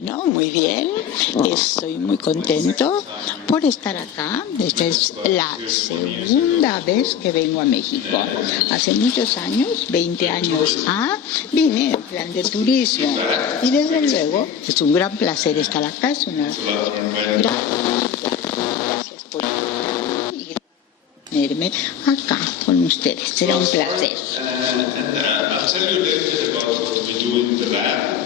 Bueno, muy bien. Estoy muy contento por estar acá. Esta es la segunda vez que vengo a México. Hace muchos años, 20 años, vine en plan de turismo. Y desde luego es un gran placer estar acá. Es una gran... Gracias por invitarme y tenerme acá con ustedes. Será un placer.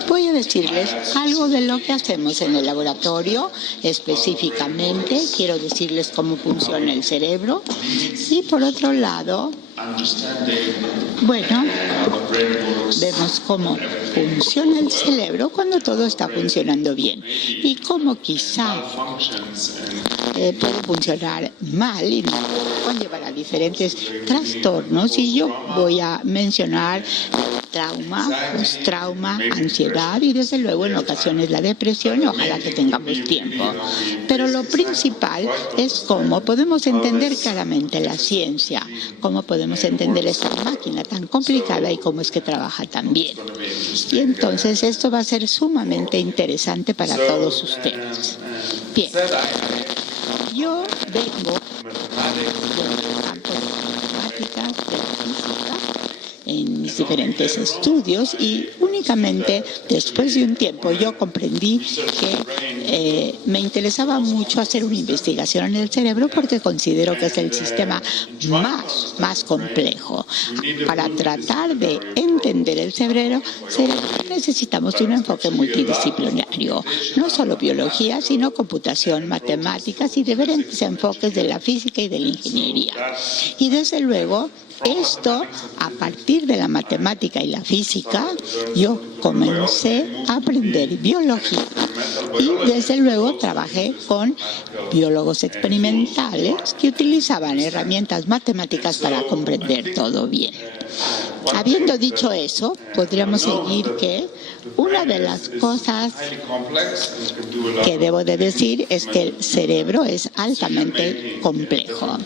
Voy a decirles algo de lo que hacemos en el laboratorio. Específicamente, quiero decirles cómo funciona el cerebro. Y por otro lado, bueno, vemos cómo funciona el cerebro cuando todo está funcionando bien. Y cómo quizá puede funcionar mal y conllevar a diferentes trastornos. Y yo voy a mencionar trauma, postrauma, ansiedad y desde luego en ocasiones la depresión, y ojalá que tengamos tiempo. Pero lo principal es cómo podemos entender claramente la ciencia, cómo podemos entender esta máquina tan complicada y cómo es que trabaja tan bien. Y entonces esto va a ser sumamente interesante para todos ustedes. Bien, yo vengo del campo de matemáticas, de la física, en mis diferentes estudios, y únicamente después de un tiempo yo comprendí que me interesaba mucho hacer una investigación en el cerebro porque considero que es el sistema más complejo. Para tratar de entender el cerebro necesitamos un enfoque multidisciplinario, no solo biología, sino computación, matemáticas y diferentes enfoques de la física y de la ingeniería. Y desde luego, esto, a partir de la matemática y la física, yo comencé a aprender biología y desde luego trabajé con biólogos experimentales que utilizaban herramientas matemáticas para comprender todo bien. Habiendo dicho eso, podríamos seguir que una de las cosas que debo de decir es que el cerebro es altamente complejo.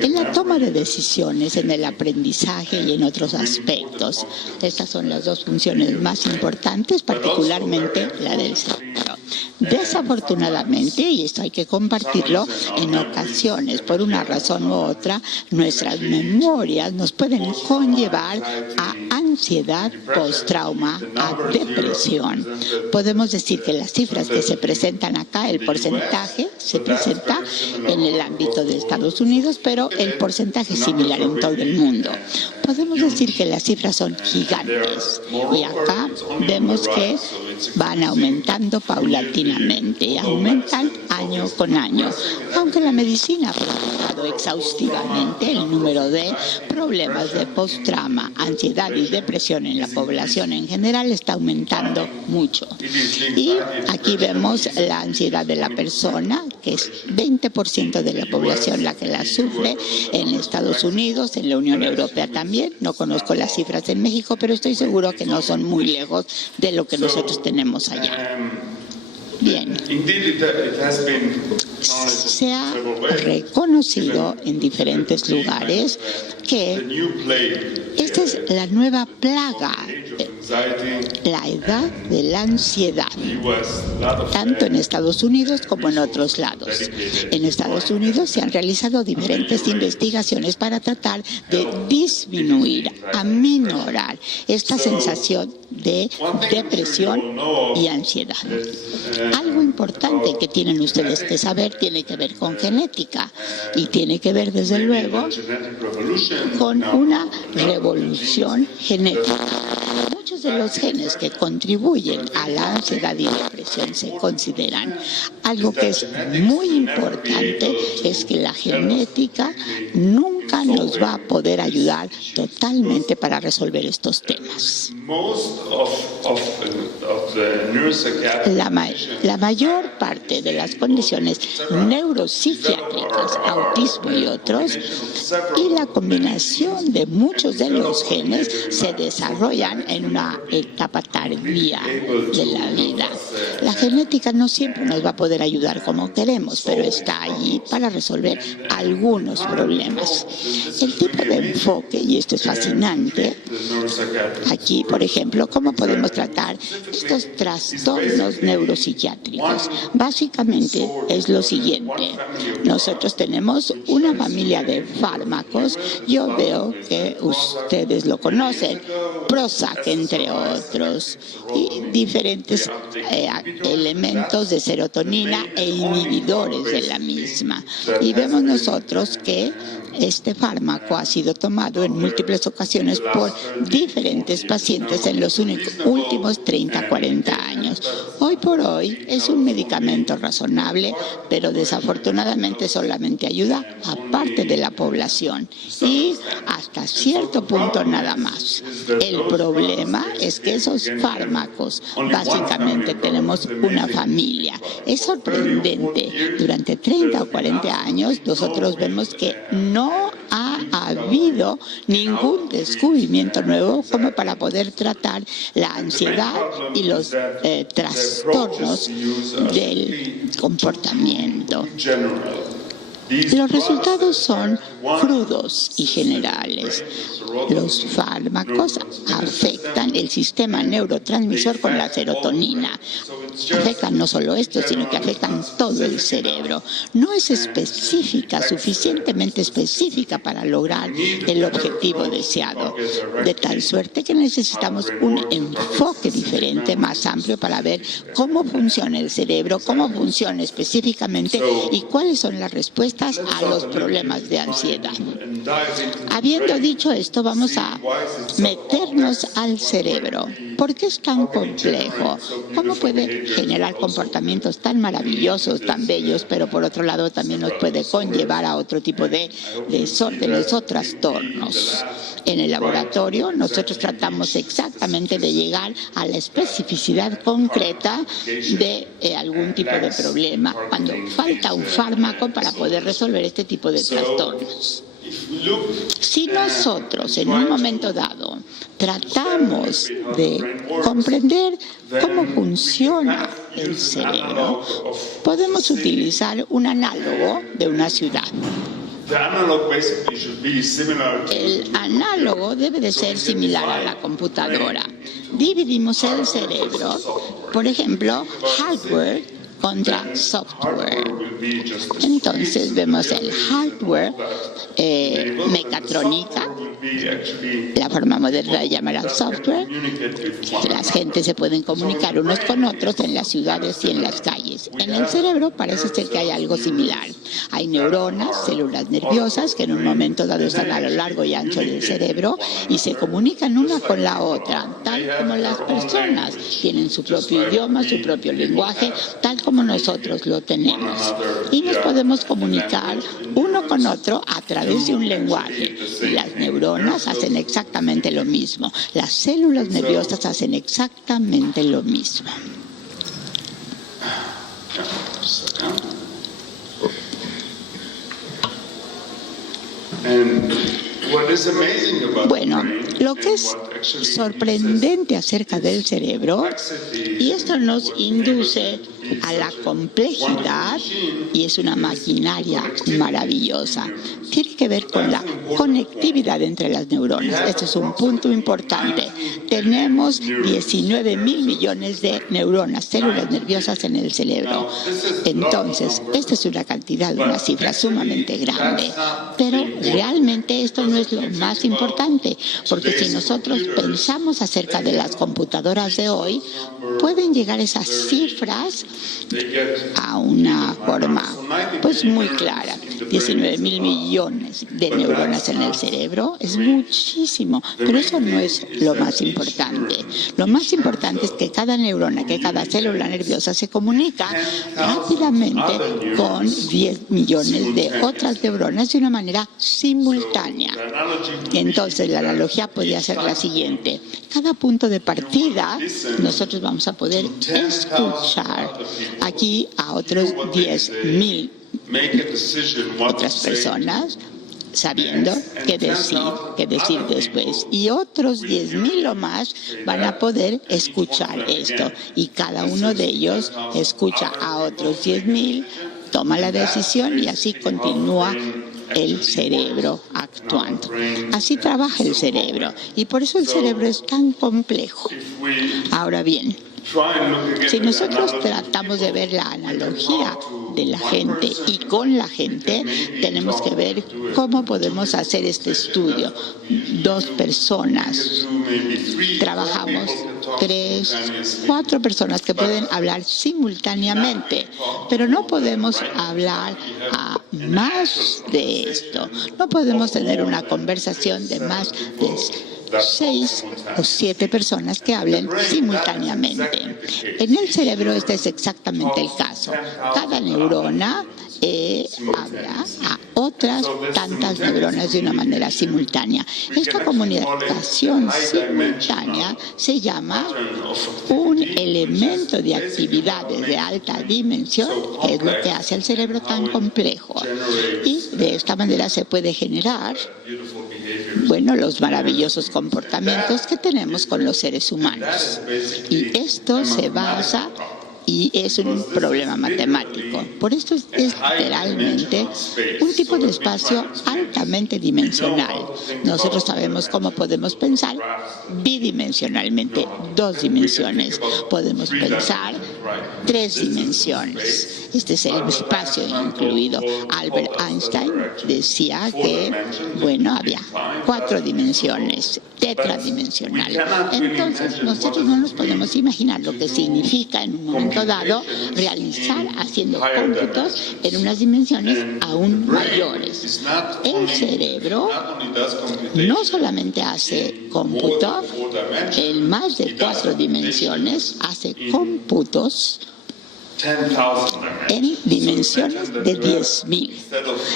En la toma de decisiones, en el aprendizaje y en otros aspectos, estas son las dos funciones más importantes, particularmente la del cerebro. Desafortunadamente, y esto hay que compartirlo, en ocasiones, por una razón u otra, nuestras memorias nos pueden conllevar a ansiedad, postrauma, a depresión. Podemos decir que las cifras que se presentan acá, el porcentaje se presenta en el ámbito de Estados Unidos, pero el porcentaje es similar en todo el mundo. Podemos decir que las cifras son gigantes y acá vemos que van aumentando paulatinamente, aumentan año con año. Aunque la medicina ha procurado exhaustivamente el número de problemas de postrauma, ansiedad y depresión en la población en general está aumentando mucho. Y aquí vemos la ansiedad de la persona, que es 20% de la población la que la sufre en Estados Unidos, en la Unión Europea también. No conozco las cifras en México, pero estoy seguro que no son muy lejos de lo que nosotros tenemos allá. Bien, se ha reconocido en diferentes lugares que esta es la nueva plaga, la edad de la ansiedad, tanto en Estados Unidos como en otros lados. En Estados Unidos se han realizado diferentes investigaciones para tratar de disminuir, aminorar esta sensación de depresión y ansiedad. Algo importante que tienen ustedes que saber tiene que ver con genética y tiene que ver desde luego con una revolución genética. Muchos de los genes que contribuyen a la ansiedad y depresión se consideran. Algo que es muy importante es que la genética nunca nos va a poder ayudar totalmente para resolver estos temas. La mayor parte de las condiciones neuropsiquiátricas, autismo y otros, y la combinación de muchos de los genes se desarrollan en una etapa tardía de la vida. La genética no siempre nos va a poder ayudar como queremos, pero está allí para resolver algunos problemas. El tipo de enfoque, y esto es fascinante, aquí, por ejemplo, ¿cómo podemos tratar estos trastornos neuropsiquiátricos? Básicamente es lo siguiente. Nosotros tenemos una familia de fármacos. Yo veo que ustedes lo conocen. Prozac, entre otros, y diferentes elementos de serotonina e inhibidores de la misma. Y vemos nosotros que este fármaco ha sido tomado en múltiples ocasiones por diferentes pacientes en los últimos 30, 40 años. Hoy por hoy es un medicamento razonable, pero desafortunadamente solamente ayuda a parte de la población y hasta cierto punto nada más. El problema es que esos fármacos, básicamente tenemos una familia. Es sorprendente. Durante 30 o 40 años nosotros vemos que no ha habido ningún descubrimiento nuevo como para poder tratar la ansiedad y los trastornos del comportamiento. Los resultados son crudos y generales. Los fármacos afectan el sistema neurotransmisor con la serotonina. Afectan no solo esto, sino que afectan todo el cerebro. No es específica, suficientemente específica para lograr el objetivo deseado. De tal suerte que necesitamos un enfoque diferente, más amplio, para ver cómo funciona el cerebro, cómo funciona específicamente y cuáles son las respuestas a los problemas de ansiedad. Habiendo dicho esto, vamos a meternos al cerebro. ¿Por qué es tan complejo? ¿Cómo puede generar comportamientos tan maravillosos, tan bellos, pero por otro lado también nos puede conllevar a otro tipo de desórdenes o trastornos? En el laboratorio nosotros tratamos exactamente de llegar a la especificidad concreta de algún tipo de problema, cuando falta un fármaco para poder resolver este tipo de trastornos. Si nosotros en un momento dado tratamos de comprender cómo funciona el cerebro, podemos utilizar un análogo de una ciudad. El análogo debe de ser similar a la computadora. Dividimos el cerebro, por ejemplo, hardware contra software. Entonces vemos el hardware, mecatrónica, la forma moderna de llamar al software. Las gentes se pueden comunicar unos con otros en las ciudades y en las calles. En el cerebro parece ser que hay algo similar. Hay neuronas, células nerviosas, que en un momento dado están a lo largo y ancho del cerebro y se comunican una con la otra, tal como las personas tienen su propio idioma, su propio lenguaje, tal como nosotros lo tenemos. Y nos podemos comunicar uno con otro a través de un lenguaje. Las neuronas hacen exactamente lo mismo. Las células nerviosas hacen exactamente lo mismo. Bueno, lo que es sorprendente acerca del cerebro, y esto nos induce a la complejidad, y es una maquinaria maravillosa, tiene que ver con la conectividad entre las neuronas. Este es un punto importante. Tenemos 19 mil millones de neuronas, células nerviosas en el cerebro. Entonces, esta es una cantidad, una cifra sumamente grande. Pero realmente esto no es lo más importante, porque si nosotros pensamos acerca de las computadoras de hoy, pueden llegar esas cifras a una forma pues muy clara. 19 mil millones de neuronas en el cerebro es muchísimo, pero eso no es lo más importante. Lo más importante es que cada neurona, que cada célula nerviosa se comunica rápidamente con 10 millones de otras neuronas de una manera simultánea. Entonces la analogía podría ser la siguiente. Cada punto de partida nosotros vamos a poder escuchar aquí a otros 10.000 otras personas, sabiendo qué decir después. Y otros 10.000 o más van a poder escuchar esto. Y cada uno de ellos escucha a otros 10.000, toma la decisión y así continúa el cerebro actuando. Así trabaja el cerebro y por eso el cerebro es tan complejo. Ahora bien, si nosotros tratamos de ver la analogía de la gente y con la gente, tenemos que ver cómo podemos hacer este estudio. 2 personas, trabajamos 3, 4 personas que pueden hablar simultáneamente, pero no podemos hablar a más de esto. No podemos tener una conversación de más de 6 o 7 personas que hablen simultáneamente. En el cerebro este es exactamente el caso. Cada neurona habla a otras tantas neuronas de una manera simultánea. Esta comunicación simultánea se llama un elemento de actividades de alta dimensión, que es lo que hace al cerebro tan complejo. Y de esta manera se puede generar, bueno, los maravillosos comportamientos que tenemos con los seres humanos. Y esto se basa y es un problema matemático. Por esto es literalmente un tipo de espacio altamente dimensional. Nosotros sabemos cómo podemos pensar bidimensionalmente, 2 dimensiones. Podemos pensar 3 dimensiones. Este es el espacio incluido. Albert Einstein decía que, bueno, había 4 dimensiones, tetradimensional. Entonces, nosotros no nos podemos imaginar lo que significa en un momento dado realizar haciendo cómputos en unas dimensiones aún mayores. El cerebro no solamente hace cómputo en más de 4 dimensiones, hace cómputos en dimensiones de 10.000.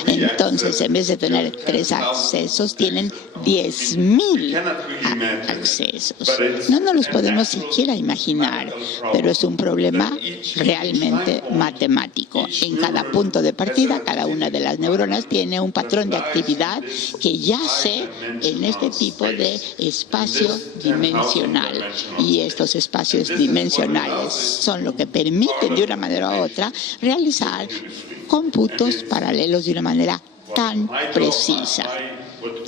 Entonces, en vez de tener 3 accesos, tienen 10.000 accesos. No nos los podemos siquiera imaginar, pero es un problema realmente matemático. En cada punto de partida, cada una de las neuronas tiene un patrón de actividad que yace en este tipo de espacio dimensional. Y estos espacios dimensionales son lo que permiten de una manera u otra realizar cómputos paralelos de una manera tan precisa,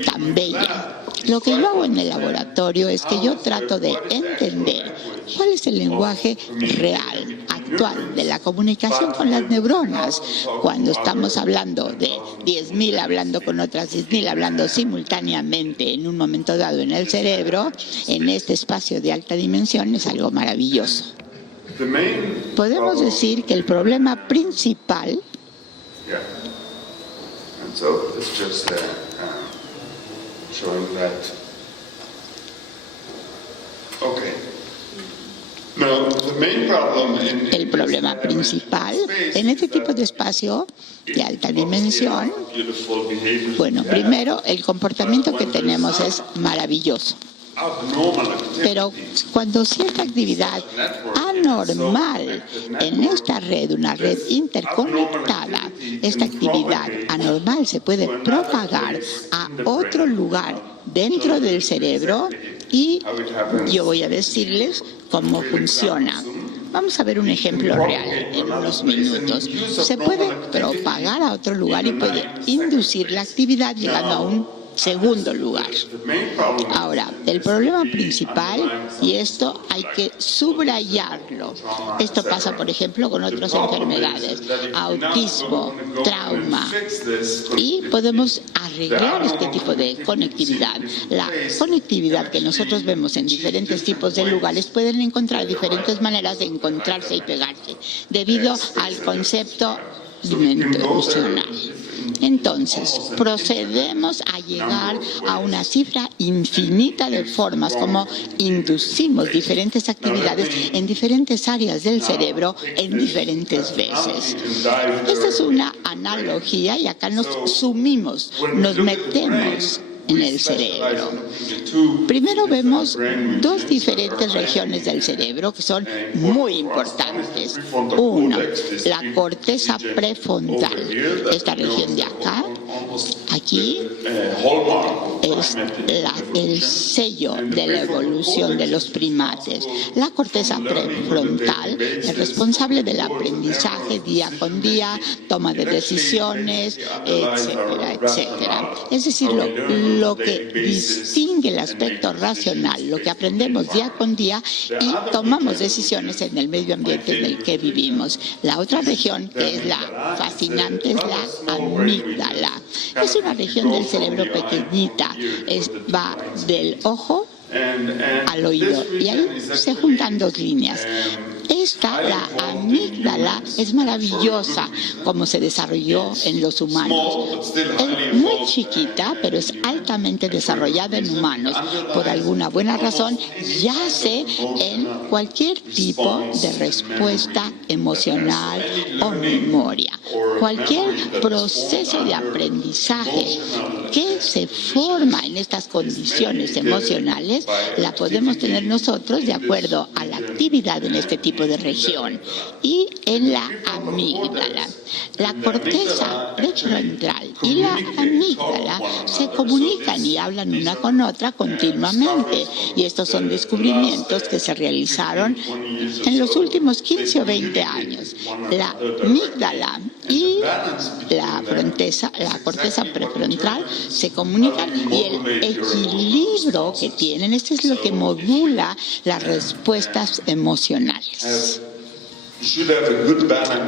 tan bella. Lo que yo hago en el laboratorio es que yo trato de entender cuál es el lenguaje real, actual, de la comunicación con las neuronas. Cuando estamos hablando de 10.000 hablando con otras 10.000, hablando simultáneamente en un momento dado en el cerebro, en este espacio de alta dimensión, es algo maravilloso. Podemos decir que el problema principal el problema principal en este tipo de espacio de alta dimensión, bueno, primero, el comportamiento que tenemos es maravilloso. Pero cuando cierta actividad anormal en esta red, una red interconectada, esta actividad anormal se puede propagar a otro lugar dentro del cerebro y yo voy a decirles cómo funciona. Vamos a ver un ejemplo real en unos minutos. Se puede propagar a otro lugar y puede inducir la actividad llegando a un segundo lugar. Ahora, el problema principal, y esto hay que subrayarlo, esto pasa, por ejemplo, con otras enfermedades, autismo, trauma, y podemos arreglar este tipo de conectividad. La conectividad que nosotros vemos en diferentes tipos de lugares pueden encontrar diferentes maneras de encontrarse y pegarse, debido al concepto dimensional. Entonces, procedemos a llegar a una cifra infinita de formas como inducimos diferentes actividades en diferentes áreas del cerebro en diferentes veces. Esta es una analogía y acá nos sumimos, nos metemos en el cerebro. Primero vemos 2 diferentes regiones del cerebro que son muy importantes. Uno, la corteza prefrontal. Esta región de acá, Aquí es el sello de la evolución de los primates. La corteza prefrontal es responsable del aprendizaje día con día, toma de decisiones, etcétera, etcétera. Es decir, lo que distingue el aspecto racional, lo que aprendemos día con día y tomamos decisiones en el medio ambiente en el que vivimos. La otra región, que es la fascinante, es la amígdala. Es una región del cerebro pequeñita, va del ojo al oído y ahí se juntan dos líneas. La amígdala, es maravillosa como se desarrolló en los humanos. Es muy chiquita, pero es altamente desarrollada en humanos. Por alguna buena razón, yace en cualquier tipo de respuesta emocional o memoria. Cualquier proceso de aprendizaje que se forma en estas condiciones emocionales, la podemos tener nosotros de acuerdo a la actividad en este tipo de región y en la amígdala. La corteza prefrontal y la amígdala se comunican y hablan una con otra continuamente, y estos son descubrimientos que se realizaron en los últimos 15 o 20 años. La amígdala y la corteza prefrontal se comunican y el equilibrio que tienen, esto es lo que modula las respuestas emocionales.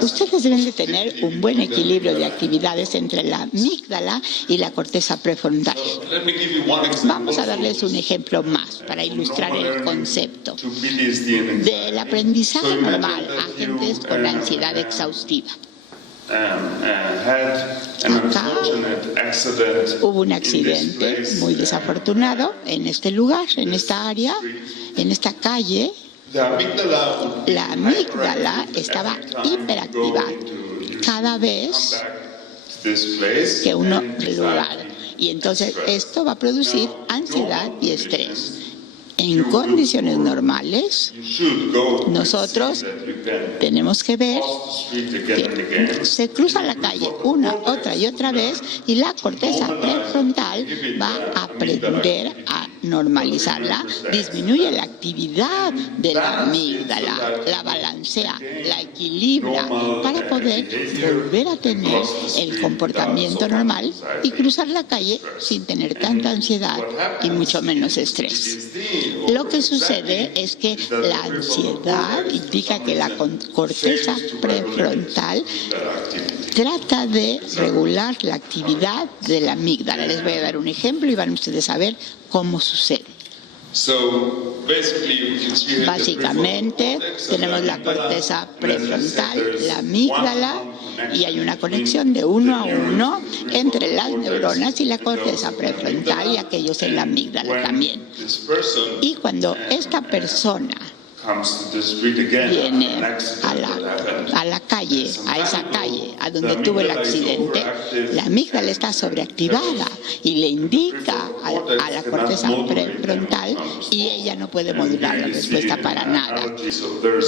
Ustedes deben de tener un buen equilibrio de actividades entre la amígdala y la corteza prefrontal. Vamos a darles un ejemplo más para ilustrar el concepto. Del aprendizaje normal a gentes con ansiedad exhaustiva. Acá hubo un accidente muy desafortunado en este lugar, en esta área, en esta calle. La amígdala estaba hiperactiva cada vez que uno del lugar. Y entonces esto va a producir ansiedad y estrés. En condiciones normales, nosotros tenemos que ver que se cruza la calle una, otra y otra vez y la corteza prefrontal va a aprender a normalizarla, disminuye la actividad de la amígdala, la balancea, la equilibra para poder volver a tener el comportamiento normal y cruzar la calle sin tener tanta ansiedad y mucho menos estrés. Lo que sucede es que la ansiedad indica que la corteza prefrontal trata de regular la actividad de la amígdala. Les voy a dar un ejemplo y van ustedes a ver cómo sucede. Básicamente tenemos la corteza prefrontal, la amígdala, y hay una conexión de uno a uno entre las neuronas y la corteza prefrontal y aquellos en la amígdala también. Y cuando esta persona viene a la calle, a esa calle, a donde tuvo el accidente, la amígdala está sobreactivada y le indica a la corteza prefrontal y ella no puede modular la respuesta para nada.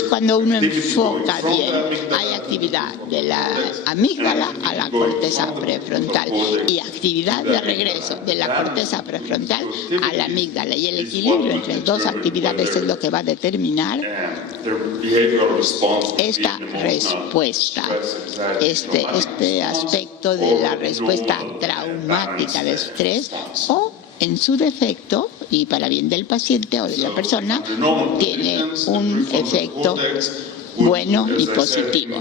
Cuando uno enfoca bien, hay actividad de la amígdala a la corteza prefrontal y actividad de regreso de la corteza prefrontal a la amígdala, y el equilibrio entre las dos actividades es lo que va a determinar esta respuesta, este aspecto de la respuesta traumática de estrés, o en su defecto, y para bien del paciente o de la persona, tiene un efecto bueno y positivo.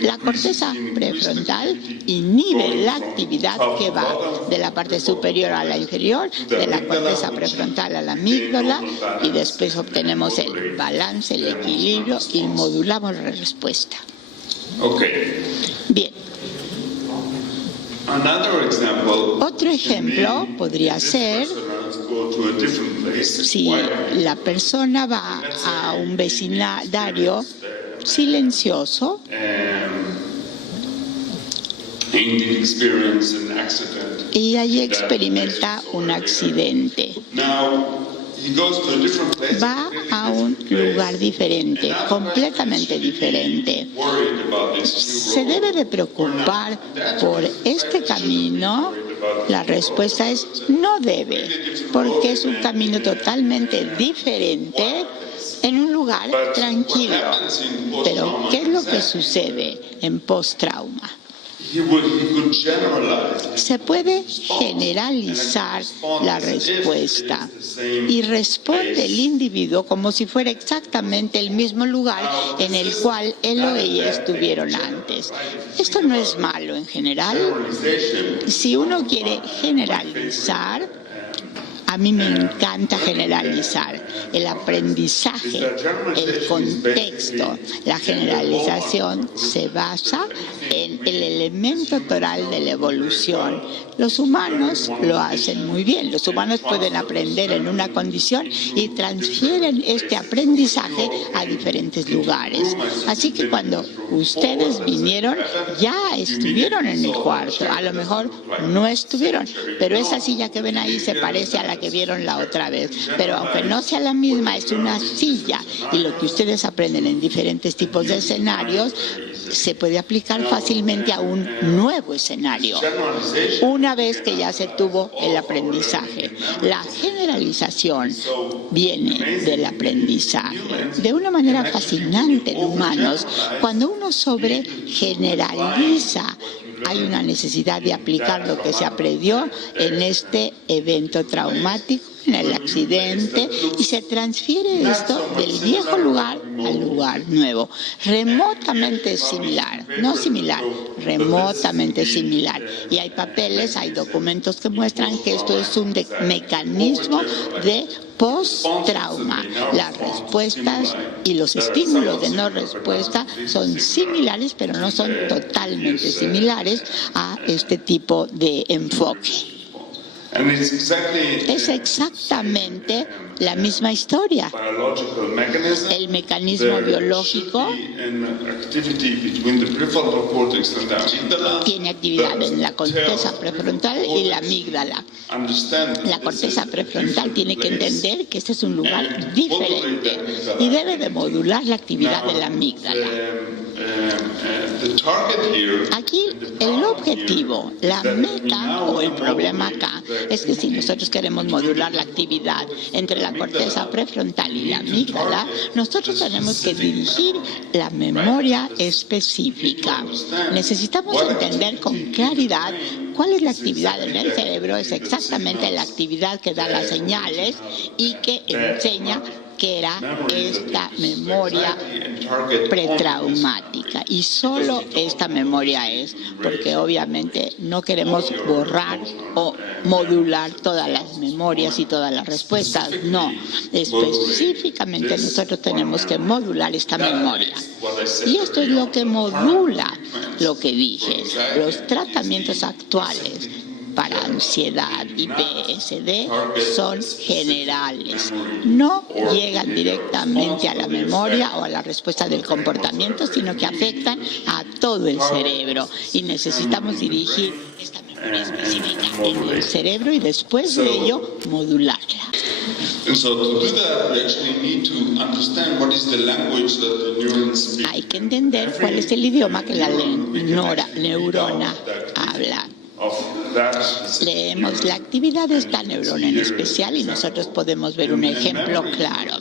La corteza prefrontal inhibe la actividad que va de la parte superior a la inferior, de la corteza prefrontal a la amígdala, y después obtenemos el balance, el equilibrio y modulamos la respuesta. Bien. Otro ejemplo podría ser si la persona va a un vecindario silencioso y allí experimenta un accidente. Va a un lugar diferente, completamente diferente. Se debe de preocupar por este camino La respuesta es no debe, porque es un camino totalmente diferente en un lugar tranquilo. Pero, ¿qué es lo que sucede en post-trauma? Se puede generalizar la respuesta y responde el individuo como si fuera exactamente el mismo lugar en el cual él o ella estuvieron antes. Esto no es malo en general. Si uno quiere generalizar, a mí me encanta generalizar. El aprendizaje, el contexto, la generalización se basa en el elemento toral de la evolución. Los humanos lo hacen muy bien. Los humanos pueden aprender en una condición y transfieren este aprendizaje a diferentes lugares. Así que cuando ustedes vinieron, ya estuvieron en el cuarto. A lo mejor no estuvieron, pero esa silla que ven ahí se parece a la que vieron la otra vez. Pero aunque no sea la misma, es una silla. Y lo que ustedes aprenden en diferentes tipos de escenarios se puede aplicar fácilmente a un nuevo escenario, una vez que ya se tuvo el aprendizaje. La generalización viene del aprendizaje de una manera fascinante en humanos. Cuando uno sobregeneraliza, hay una necesidad de aplicar lo que se aprendió en este evento traumático, en el accidente, y se transfiere esto del viejo lugar al lugar nuevo. Remotamente similar, no similar, remotamente similar. Y hay papeles, hay documentos que muestran que esto es un mecanismo de post-trauma. Las respuestas y los estímulos de no respuesta son similares, pero no son totalmente similares a este tipo de enfoque. Es exactamente la misma historia. El mecanismo biológico tiene actividad en la corteza prefrontal y la amígdala. La corteza prefrontal tiene que entender que este es un lugar diferente y debe de modular la actividad de la amígdala. Aquí el objetivo, la meta o el problema acá es que si nosotros queremos modular la actividad entre la corteza prefrontal y la amígdala, nosotros tenemos que dirigir la memoria específica. Necesitamos entender con claridad cuál es la actividad en el cerebro. Es exactamente la actividad que da las señales y que enseña que era esta memoria pretraumática. Y solo esta memoria es, porque obviamente no queremos borrar o modular todas las memorias y todas las respuestas. No, específicamente nosotros tenemos que modular esta memoria. Y esto es lo que modula lo que dije. Los tratamientos actuales para ansiedad y PSD son generales. No llegan directamente a la memoria o a la respuesta del comportamiento, sino que afectan a todo el cerebro. Y necesitamos dirigir esta memoria específica en el cerebro y después de ello modularla. Hay que entender cuál es el idioma que la neurona habla. Leemos la actividad de esta neurona en especial y nosotros podemos ver un ejemplo claro.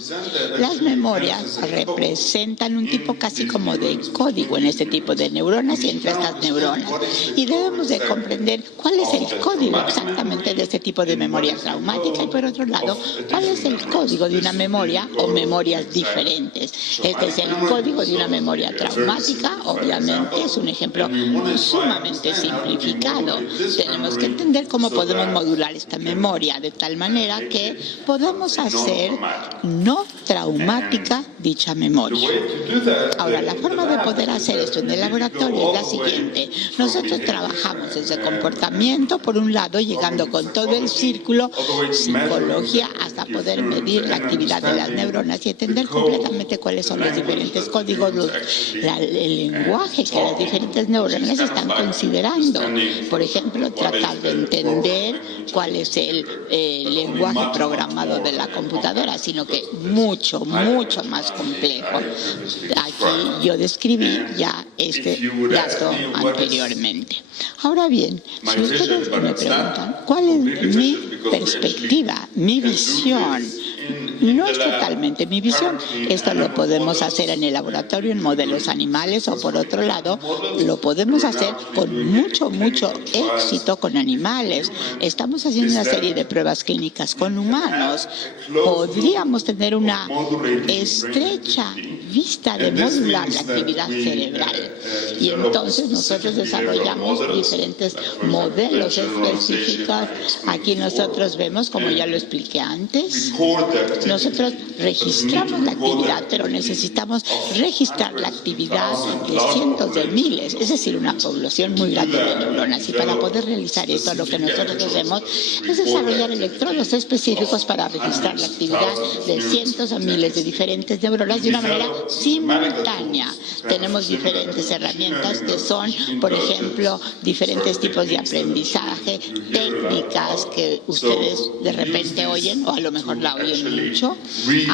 Las memorias representan un tipo casi como de código en este tipo de neuronas y entre estas neuronas. Y debemos de comprender cuál es el código exactamente de este tipo de memoria traumática y por otro lado, cuál es el código de una memoria o memorias diferentes. Este es el código de una memoria traumática, obviamente es un ejemplo sumamente simplificado. Tenemos que entender cómo podemos modular esta memoria de tal manera que podamos hacer no traumática dicha memoria. Ahora, la forma de poder hacer esto en el laboratorio es la siguiente. Nosotros trabajamos ese comportamiento, por un lado, llegando con todo el círculo, psicología, hasta poder medir la actividad de las neuronas y entender completamente cuáles son los diferentes códigos, el lenguaje que las diferentes neuronas están considerando. Por ejemplo, tratar de entender cuál es el lenguaje programado de la computadora, sino que mucho más complejo. Aquí yo describí ya este dato anteriormente. Ahora bien, si ustedes me preguntan cuál es mi perspectiva, mi visión, no es totalmente mi visión. Esto lo podemos hacer en el laboratorio, en modelos animales, o por otro lado, lo podemos hacer con mucho éxito con animales. Estamos haciendo una serie de pruebas clínicas con humanos. Podríamos tener una estrecha vista de modular la actividad cerebral. Y entonces nosotros desarrollamos diferentes modelos específicos. Aquí nosotros vemos, como ya lo expliqué antes, nosotros registramos la actividad, pero necesitamos registrar la actividad de cientos de miles, es decir, una población muy grande de neuronas. Y para poder realizar esto, lo que nosotros hacemos es desarrollar electrodos específicos para registrar la actividad de cientos o miles de diferentes neuronas de una manera simultánea. Tenemos diferentes herramientas que son, por ejemplo, diferentes tipos de aprendizaje, técnicas que ustedes de repente oyen, o a lo mejor la oyen mucho.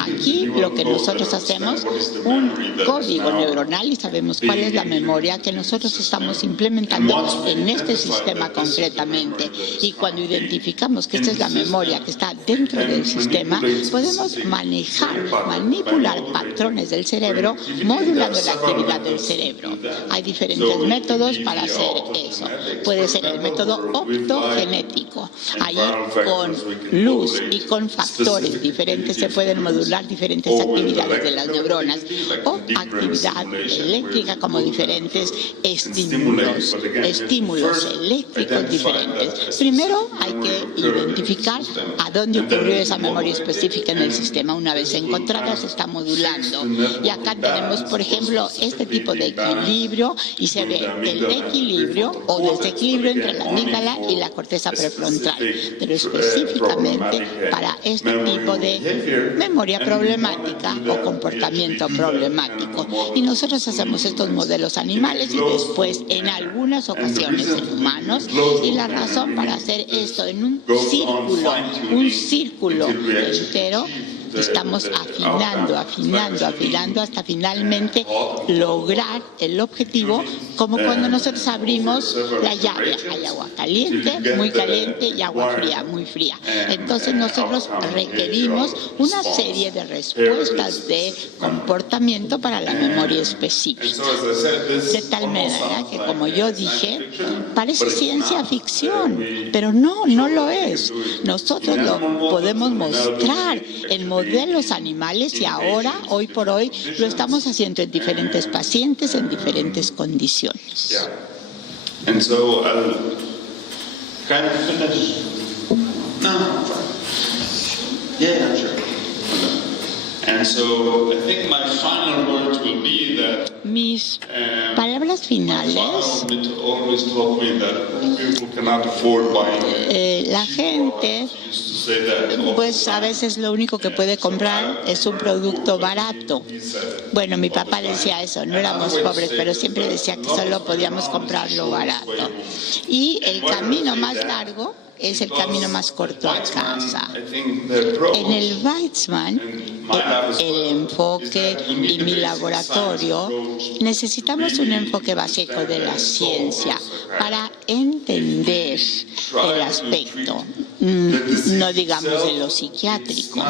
Aquí lo que nosotros hacemos, un código neuronal, y sabemos cuál es la memoria que nosotros estamos implementando en este sistema concretamente. Y cuando identificamos que esta es la memoria que está dentro del sistema, podemos manipular patrones del cerebro modulando la actividad del cerebro. Hay diferentes métodos para hacer eso. Puede ser el método optogenético. Allí con luz y con factores diferentes se pueden modular diferentes actividades de las neuronas, o actividad eléctrica como diferentes estímulos eléctricos diferentes. Primero hay que identificar a dónde ocurrió esa memoria específica en el sistema. Una vez encontrada se está modulando. Y acá tenemos, por ejemplo, este tipo de equilibrio, y se ve el equilibrio o desequilibrio entre la amígdala y la corteza prefrontal, pero específicamente para este tipo de memoria problemática o comportamiento problemático. Y nosotros hacemos estos modelos animales y después en algunas ocasiones en humanos, y la razón para hacer esto en un círculo entero, estamos afinando hasta finalmente lograr el objetivo, como cuando nosotros abrimos la llave. Hay agua caliente, muy caliente, y agua fría, muy fría. Entonces nosotros requerimos una serie de respuestas de comportamiento para la memoria específica. De tal manera que, como yo dije, parece ciencia ficción, pero no lo es. Nosotros lo podemos mostrar en modelos animales, y ahora, hoy por hoy, lo estamos haciendo en diferentes pacientes, en diferentes condiciones. And so I'll kind of finish. No. Yeah, sure. And so I think my final words will be that mis palabras finales, la gente pues a veces lo único que puede comprar es un producto barato. Bueno, mi papá decía eso, no éramos pobres, pero siempre decía que solo podíamos comprar lo barato. Y el camino más largo es el camino más corto a casa. En el Weizmann, el enfoque y mi laboratorio, necesitamos un enfoque básico de la ciencia para entender el aspecto, no digamos de lo psiquiátrico.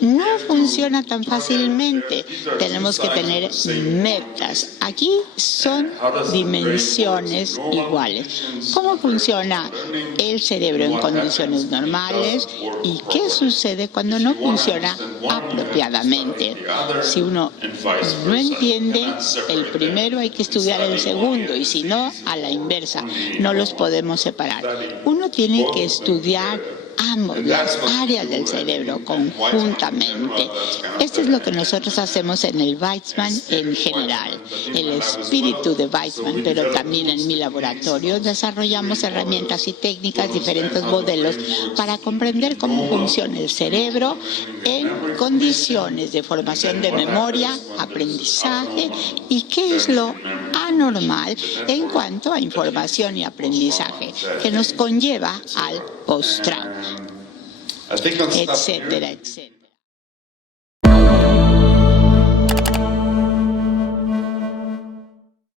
No funciona tan fácilmente. Tenemos que tener metas. Aquí son dimensiones iguales. ¿Cómo funciona el cerebro en condiciones normales y qué sucede cuando no funciona apropiadamente? Si uno no entiende el primero, hay que estudiar el segundo, y si no, a la inversa. No los podemos separar. Uno tiene que estudiar ambos las áreas del cerebro conjuntamente. Esto es lo que nosotros hacemos en el Weizmann en general, el espíritu de Weizmann, pero también en mi laboratorio desarrollamos herramientas y técnicas, diferentes modelos para comprender cómo funciona el cerebro en condiciones de formación de memoria, aprendizaje y qué es lo anormal en cuanto a información y aprendizaje que nos conlleva al post-trauma, etcétera, etcétera.